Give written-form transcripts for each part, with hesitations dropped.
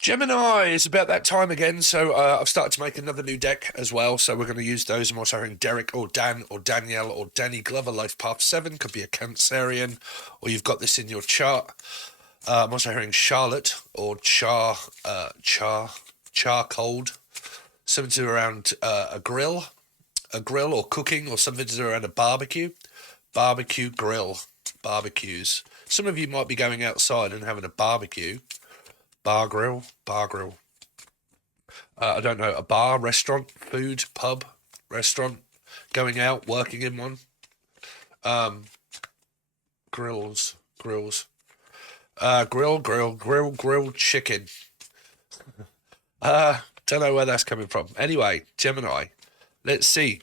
Gemini, it's about that time again, so I've started to make another new deck as well, so we're going to use those. I'm also having Derek or Dan or Danielle or Danny Glover, Life Path 7, could be a Cancerian, or you've got this in your chart. I'm also hearing Charlotte or Charcold, something to do around a grill or cooking, or something to do around a barbecue grill, barbecues. Some of you might be going outside and having a barbecue. Bar grill. I don't know, a bar, restaurant, food, pub, restaurant, going out, working in one. Grills. Grilled chicken. Don't know where that's coming from. Anyway, Gemini. Let's see.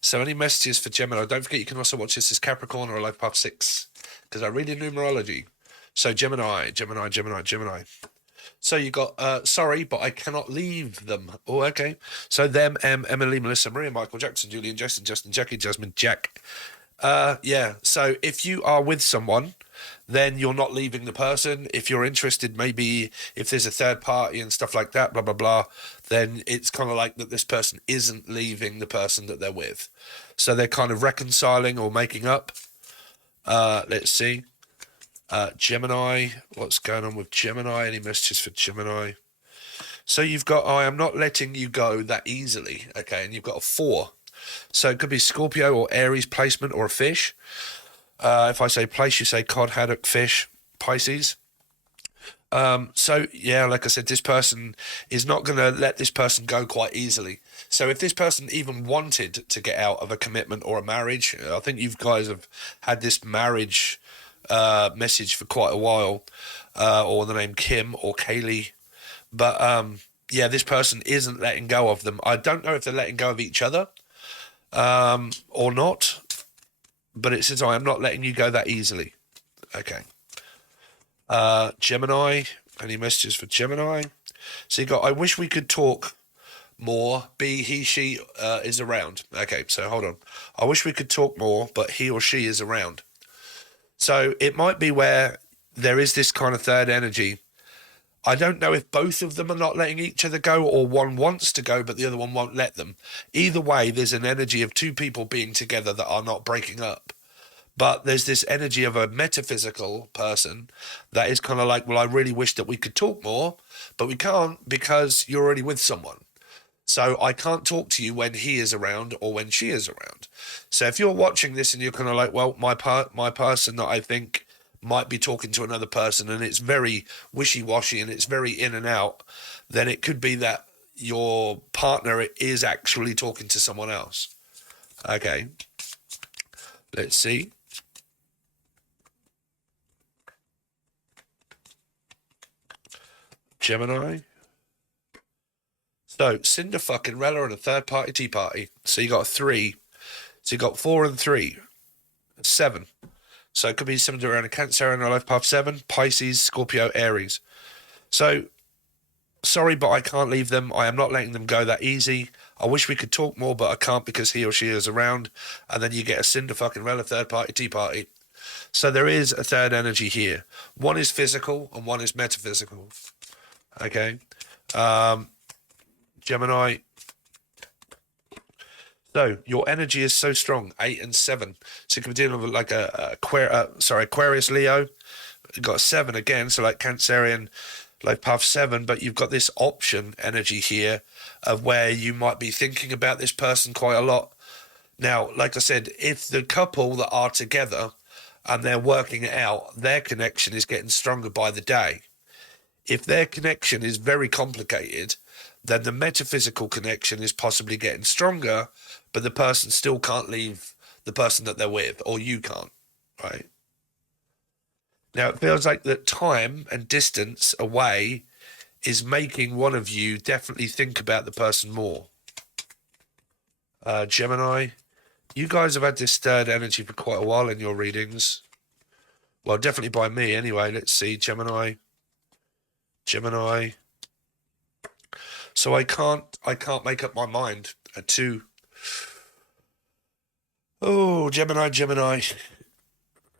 So any messages for Gemini? Don't forget you can also watch this as Capricorn or Life Path 6, because I read in numerology. So Gemini. So you got, sorry, but I cannot leave them. Oh, okay. So them, Emily, Melissa, Maria, Michael, Jackson, Julian, Justin, Jackie, Jasmine, Jack. Yeah. So if you are with someone, then you're not leaving the person. If you're interested, maybe if there's a third party and stuff like that, blah, blah, blah, then it's kind of like that this person isn't leaving the person that they're with. So they're kind of reconciling or making up. Let's see. Gemini, what's going on with Gemini? Any messages for Gemini? So you've got, I am not letting you go that easily. Okay, and you've got a 4. So it could be Scorpio or Aries placement or a fish. If I say place, you say cod, haddock, fish, Pisces. So yeah, like I said, this person is not going to let this person go quite easily. So if this person even wanted to get out of a commitment or a marriage, I think you guys have had this marriage message for quite a while, or the name Kim or Kaylee, but yeah, this person isn't letting go of them. I don't know if they're letting go of each other or not, but it says I am not letting you go that easily. Okay. Gemini, any messages for Gemini? So you got, I wish we could talk more. B, he, she is around. Okay, so hold on. I wish we could talk more, but he or she is around. So it might be where there is this kind of third energy. I don't know if both of them are not letting each other go, or one wants to go but the other one won't let them. Either way, there's an energy of two people being together that are not breaking up. But there's this energy of a metaphysical person that is kind of like, well, I really wish that we could talk more, but we can't because you're already with someone. So I can't talk to you when he is around or when she is around. So if you're watching this and you're kind of like, well, my person that I think might be talking to another person and it's very wishy-washy and it's very in and out, then it could be that your partner is actually talking to someone else. Okay. Let's see. Gemini. So, Cinder fucking Rella and a third party tea party. So you got a 3. So you got 4 and 3. 7. So it could be something around a Cancer and a Life Path 7. Pisces, Scorpio, Aries. So, sorry, but I can't leave them. I am not letting them go that easy. I wish we could talk more, but I can't because he or she is around. And then you get a Cinder fucking Rella third party tea party. So there is a third energy here. One is physical and one is metaphysical. Okay. Gemini. So your energy is so strong, 8 and 7. So you can be dealing with like Aquarius, Leo. You've got a 7 again, so like Cancerian, Life Path 7. But you've got this option energy here of where you might be thinking about this person quite a lot. Now, like I said, if the couple that are together and they're working it out, their connection is getting stronger by the day. If their connection is very complicated, then the metaphysical connection is possibly getting stronger, but the person still can't leave the person that they're with, or you can't, right? Now, it feels like that time and distance away is making one of you definitely think about the person more. Gemini, you guys have had this third energy for quite a while in your readings. Well, definitely by me anyway. Let's see, Gemini. So I can't make up my mind to. Oh, Gemini.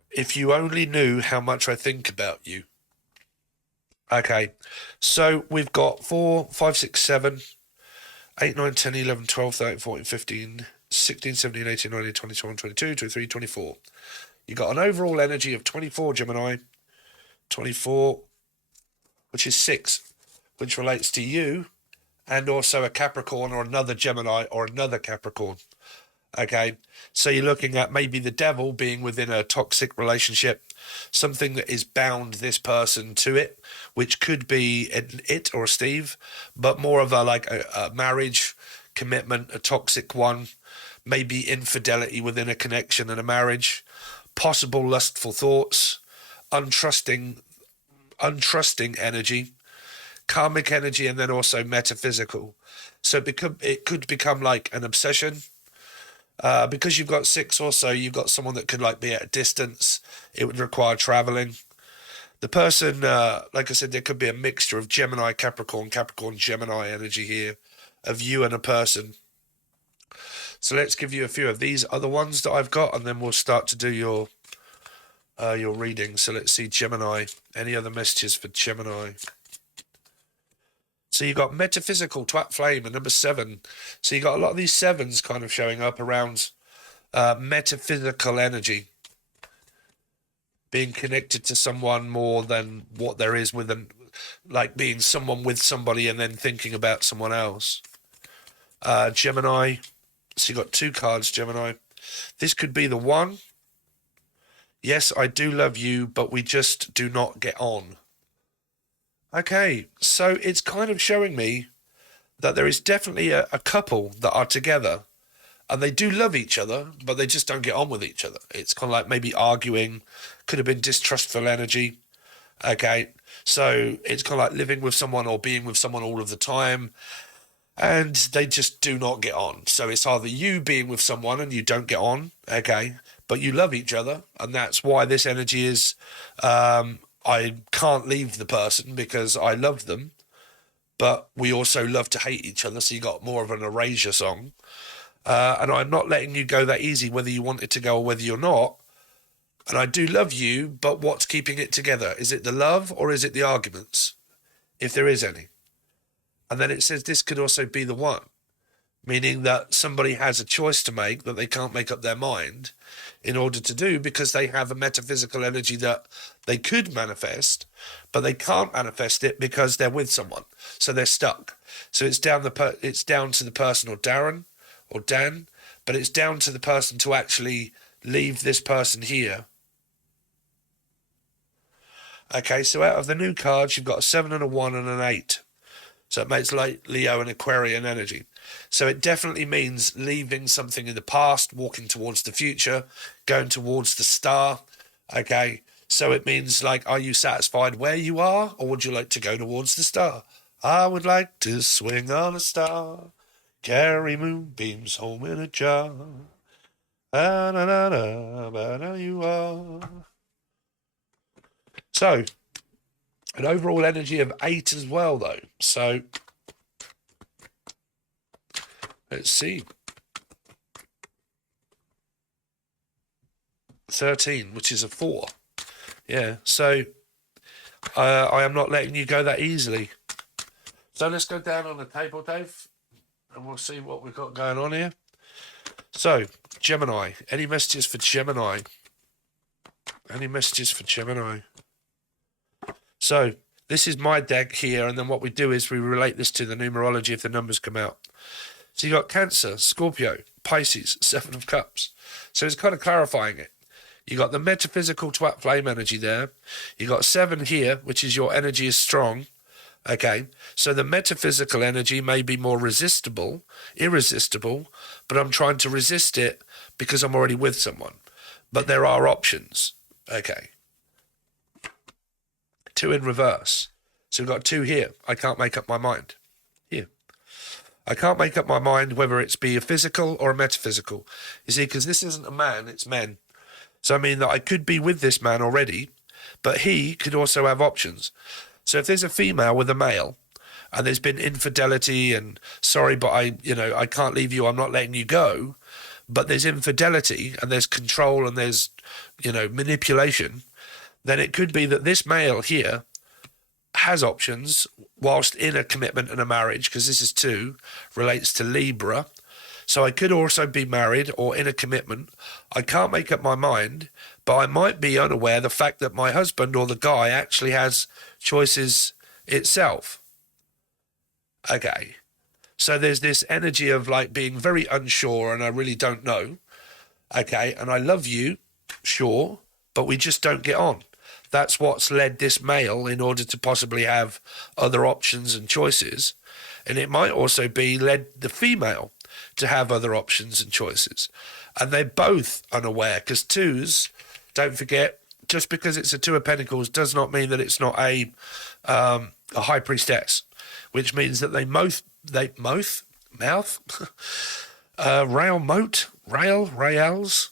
If you only knew how much I think about you. Okay, so we've got 4, 5, 6, 7, 8, 9, 10, 11, 12, 13, 14, 15, 16, 17, 18, 19, 20, 21, 22, 23, 24. You got an overall energy of 24, Gemini. 24, which is 6, which relates to you, and also a Capricorn or another Gemini or another Capricorn. Okay, so you're looking at maybe the devil being within a toxic relationship, something that is bound this person to it, which could be it or a Steve, but more of a marriage commitment, a toxic one, maybe infidelity within a connection and a marriage, possible lustful thoughts, untrusting energy, karmic energy, and then also metaphysical. So it could become like an obsession. Because you've got 6 or so, you've got someone that could like be at a distance. It would require traveling. The person, like I said, there could be a mixture of Gemini, Capricorn, Capricorn, Gemini energy here, of you and a person. So let's give you a few of these other ones that I've got, and then we'll start to do your reading. So let's see, Gemini. Any other messages for Gemini? So you got metaphysical, twat flame, and number 7. So you got a lot of these 7s kind of showing up around metaphysical energy, being connected to someone more than what there is with them, like being someone with somebody and then thinking about someone else. Gemini. So you got 2 cards, Gemini. This could be the one. Yes, I do love you, but we just do not get on. Okay, so it's kind of showing me that there is definitely a couple that are together and they do love each other, but they just don't get on with each other. It's kind of like maybe arguing, could have been distrustful energy. Okay, so it's kind of like living with someone or being with someone all of the time and they just do not get on. So it's either you being with someone and you don't get on, okay, but you love each other, and that's why this energy is I can't leave the person because I love them, but we also love to hate each other. So you got more of an erasure song. And I'm not letting you go that easy, whether you want it to go or whether you're not. And I do love you, but what's keeping it together? Is it the love or is it the arguments? If there is any. And then it says this could also be the one, meaning that somebody has a choice to make that they can't make up their mind in order to do, because they have a metaphysical energy that they could manifest, but they can't manifest it because they're with someone. So they're stuck. So it's down to the person, or Darren or Dan, but it's down to the person to actually leave this person here. Okay, so out of the new cards, you've got a 7 and a 1 and an 8. So it makes like Leo and Aquarian energy. So it definitely means leaving something in the past, walking towards the future, going towards the star. Okay, so it means like, are you satisfied where you are, or would you like to go towards the star? I would like to swing on a star, carry moonbeams home in a jar. Ah, na, na, na, but now you are. So an overall energy of 8 as well, though. So let's see. 13, which is a 4. Yeah, so I am not letting you go that easily. So let's go down on the table, Dave, and we'll see what we've got going on here. So, Gemini. Any messages for Gemini? Any messages for Gemini? So, this is my deck here, and then what we do is we relate this to the numerology if the numbers come out. So you got Cancer, Scorpio, Pisces, 7 of Cups. So it's kind of clarifying it. You got the metaphysical twat flame energy there. You got 7 here, which is your energy is strong. Okay, so the metaphysical energy may be more irresistible, but I'm trying to resist it because I'm already with someone. But there are options. Okay. 2 in reverse. So we've got 2 here. I can't make up my mind. Here. I can't make up my mind whether it's be a physical or a metaphysical. You see, because this isn't a man, it's men. So I mean that I could be with this man already, but he could also have options. So if there's a female with a male and there's been infidelity and sorry, but I can't leave you, I'm not letting you go, but there's infidelity and there's control and there's, manipulation, then it could be that this male here has options whilst in a commitment and a marriage, because this is 2, relates to Libra. So I could also be married or in a commitment. I can't make up my mind, but I might be unaware of the fact that my husband or the guy actually has choices itself. Okay. So there's this energy of like being very unsure and I really don't know. Okay. And I love you, sure, but we just don't get on. That's what's led this male in order to possibly have other options and choices. And it might also be led the female to have other options and choices. And they're both unaware, because 2s, don't forget, just because it's a 2 of Pentacles does not mean that it's not a high priestess, which means that Rails,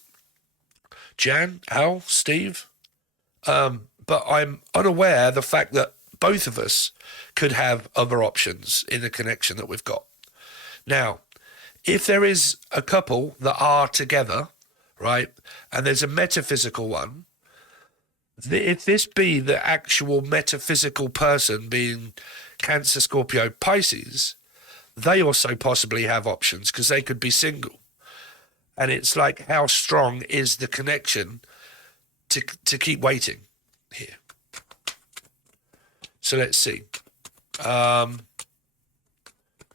Jan, Al, Steve. But I'm unaware of the fact that both of us could have other options in the connection that we've got. Now, if there is a couple that are together, right, and there's a metaphysical one, if this be the actual metaphysical person being Cancer, Scorpio, Pisces, they also possibly have options because they could be single. And it's like, how strong is the connection to keep waiting here? So let's see.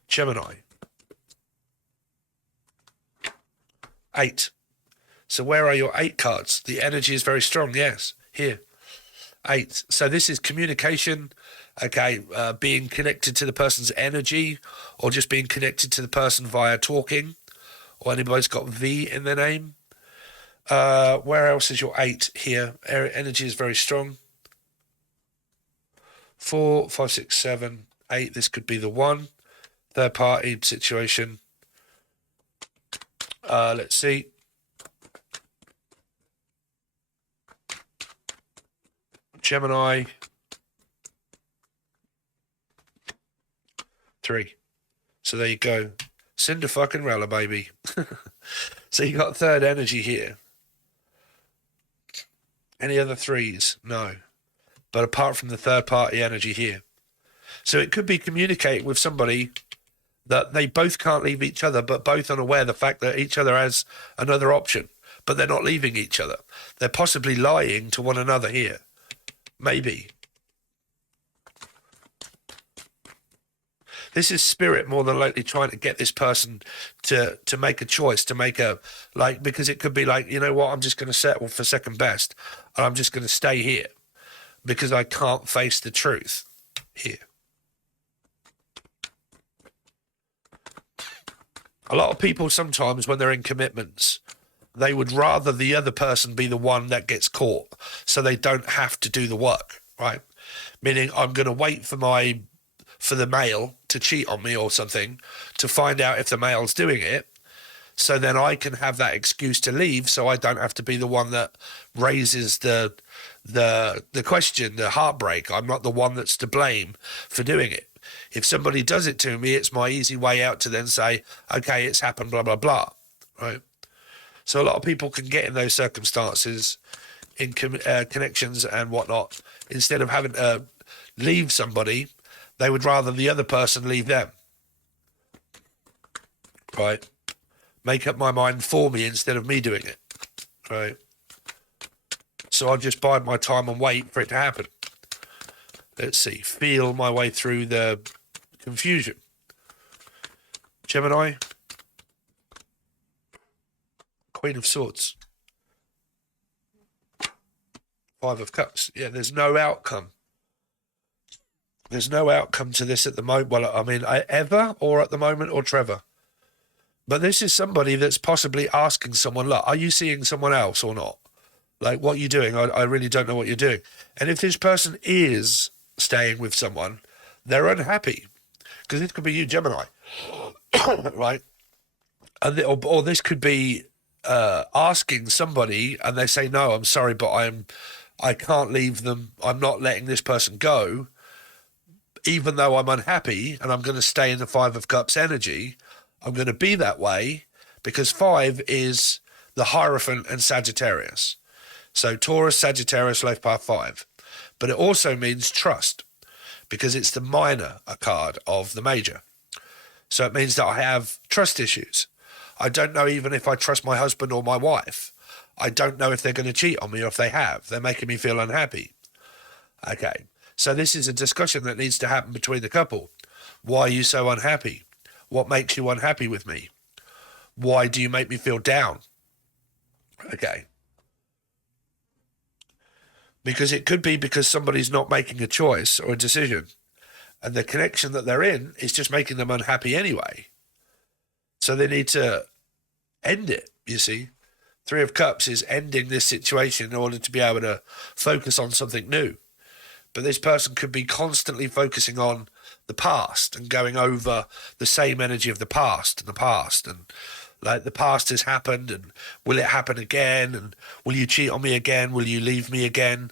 Gemini. 8. So where are your 8 cards? The energy is very strong. Yes, here. 8. So this is communication. Okay, being connected to the person's energy, or just being connected to the person via talking, or anybody's got V in their name. Where else is your 8 here? Energy is very strong. 4, 5, 6, 7, 8. This could be the one. Third party situation. Let's see. Gemini. 3. So there you go. Cinderella, baby. So you got third energy here. Any other 3s? No. But apart from the third party energy here. So it could be communicating with somebody that they both can't leave each other, but both unaware of the fact that each other has another option, but they're not leaving each other. They're possibly lying to one another here. Maybe. This is spirit more than likely trying to get this person to make a choice, to make a, like, because it could be like, you know what, I'm just going to settle for second best and I'm just going to stay here because I can't face the truth here. A lot of people sometimes when they're in commitments, they would rather the other person be the one that gets caught so they don't have to do the work, right? Meaning I'm going to wait for the male to cheat on me or something to find out if the male's doing it, so then I can have that excuse to leave so I don't have to be the one that raises the question, the heartbreak. I'm not the one that's to blame for doing it. If somebody does it to me, it's my easy way out to then say, okay, it's happened, blah, blah, blah, right? So a lot of people can get in those circumstances in connections and whatnot. Instead of having to leave somebody, they would rather the other person leave them, right? Make up my mind for me instead of me doing it, right? So I'll just bide my time and wait for it to happen. Let's see, feel my way through the confusion. Gemini. Queen of Swords. 5 of Cups. Yeah, there's no outcome. There's no outcome to this at the moment. Well, I mean, ever or at the moment or Trevor. But this is somebody that's possibly asking someone, look, are you seeing someone else or not? Like, what are you doing? I really don't know what you're doing. And if this person is staying with someone, they're unhappy. Because this could be you, Gemini. Right? And or this could be asking somebody and they say, no, I'm sorry, but I can't leave them. I'm not letting this person go. Even though I'm unhappy and I'm going to stay in the 5 of Cups energy, I'm going to be that way because 5 is the Hierophant and Sagittarius. So Taurus, Sagittarius, life path 5. But it also means trust. because it's the minor card of the major. So it means that I have trust issues. I don't know even if I trust my husband or my wife. I don't know if they're going to cheat on me, or if they have. They're making me feel unhappy. Okay, so this is a discussion that needs to happen between the couple. Why are you so unhappy? What makes you unhappy with me? Why do you make me feel down? Okay. Because it could be because somebody's not making a choice or a decision, and the connection that they're in is just making them unhappy anyway. So they need to end it, you see. Three of Cups is ending this situation in order to be able to focus on something new. But this person could be constantly focusing on the past and going over the same energy of the past and the past. And like, the past has happened, and will it happen again? And will you cheat on me again? Will you leave me again?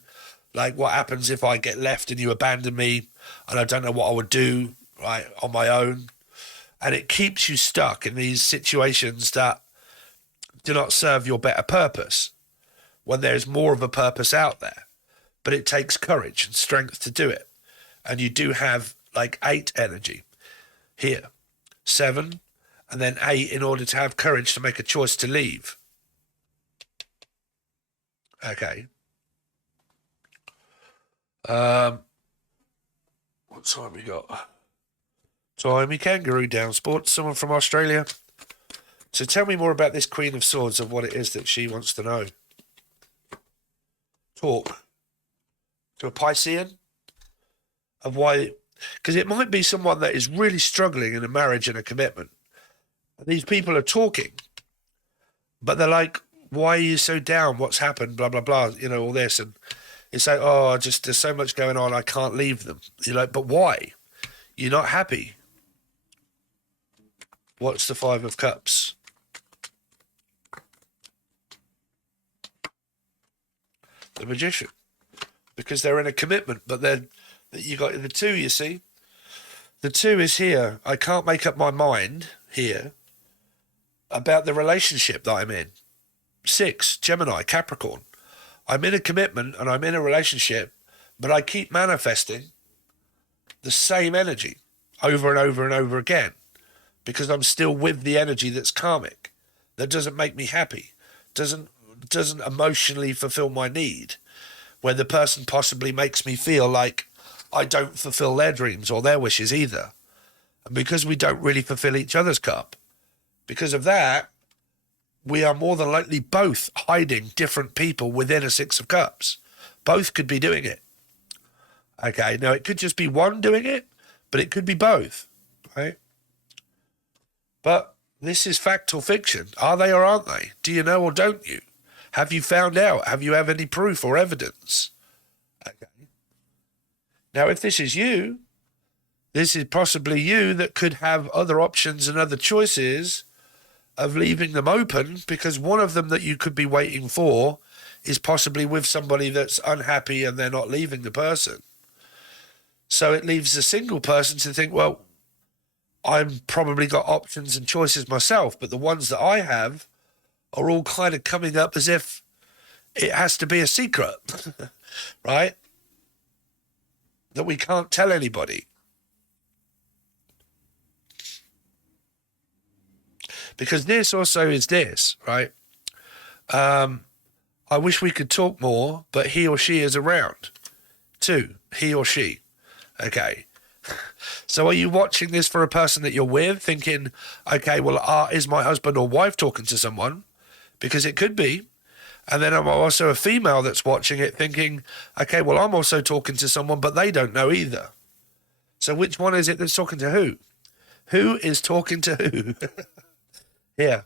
Like, what happens if I get left and you abandon me and I don't know what I would do, right, on my own? And it keeps you stuck in these situations that do not serve your better purpose, when there's more of a purpose out there. But it takes courage and strength to do it. And you do have like 8 energy here, 7, and then 8 in order to have courage to make a choice to leave. Okay. What time we got? Timey Kangaroo down, sports. Someone from Australia. So tell me more about this Queen of Swords, of what it is that she wants to know. Talk to a Piscean of why, because it might be someone that is really struggling in a marriage and a commitment. And these people are talking, but they're like, why are you so down? What's happened? Blah, blah, blah, you know, all this. And it's like, oh, just there's so much going on, I can't leave them. You're like, but why? You're not happy. What's the 5 of Cups? The Magician. Because they're in a commitment, but then you got the 2, you see. The 2 is here. I can't make up my mind here about the relationship that I'm in. 6, Gemini, Capricorn. I'm in a commitment and I'm in a relationship, but I keep manifesting the same energy over and over and over again, because I'm still with the energy that's karmic, that doesn't make me happy, doesn't emotionally fulfill my need, where the person possibly makes me feel like I don't fulfill their dreams or their wishes either. And because we don't really fulfill each other's cup, because of that, we are more than likely both hiding different people within a 6 of Cups. Both could be doing it. Okay, now it could just be one doing it, but it could be both, right? But this is fact or fiction. Are they or aren't they? Do you know or don't you? Have you found out? Have you have any proof or evidence? Okay. Now, if this is you, this is possibly you that could have other options and other choices of leaving them open, because one of them that you could be waiting for is possibly with somebody that's unhappy and they're not leaving the person. So it leaves the single person to think, well, I've probably got options and choices myself, but the ones that I have are all kind of coming up as if it has to be a secret, right? That we can't tell anybody. Because this also is this, right? I wish we could talk more, but he or she is around. 2, he or she. Okay. So are you watching this for a person that you're with, thinking, okay, well, is my husband or wife talking to someone? Because it could be. And then I'm also a female that's watching it thinking, okay, well, I'm also talking to someone, but they don't know either. So which one is it that's talking to who? Who is talking to who? Yeah.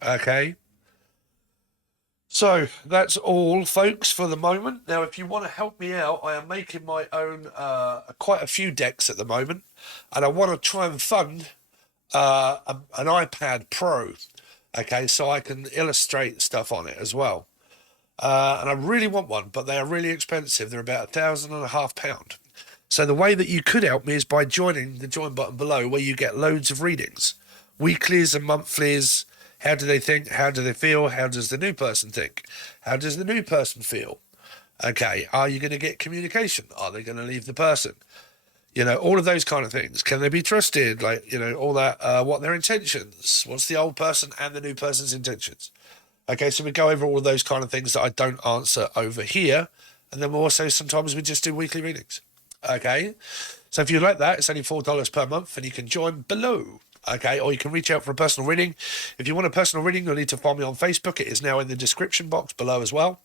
Okay. So that's all, folks, for the moment. Now, if you want to help me out, I am making my own quite a few decks at the moment, and I want to try and fund an iPad Pro, okay, so I can illustrate stuff on it as well. And I really want one, but they are really expensive. They're about £1,500. So the way that you could help me is by joining the join button below, where you get loads of readings, weeklies and monthlies. How do they think? How do they feel? How does the new person think? How does the new person feel? Okay, are you going to get communication? Are they going to leave the person? You know, all of those kind of things. Can they be trusted? Like, you know, all that. What are their intentions? What's the old person and the new person's intentions? Okay, so we go over all of those kind of things that I don't answer over here. And then we also sometimes we just do weekly readings. Okay, so if you like that, it's only $4 per month and you can join below. Okay, or you can reach out for a personal reading. If you want a personal reading, you'll need to find me on Facebook. It is now in the description box below as well.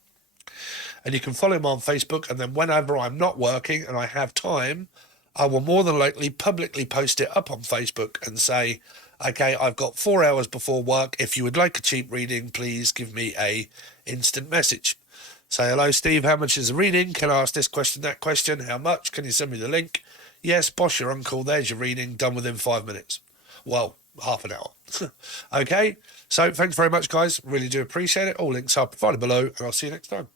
And you can follow me on Facebook. And then whenever I'm not working and I have time, I will more than likely publicly post it up on Facebook and say, okay, I've got 4 hours before work. If you would like a cheap reading, please give me a instant message. Say, hello, Steve, how much is a reading? Can I ask this question, that question? How much? Can you send me the link? Yes, boss, your uncle, there's your reading, done within 5 minutes. Well, half an hour. Okay, so thanks very much, guys. Really do appreciate it. All links are provided below, and I'll see you next time.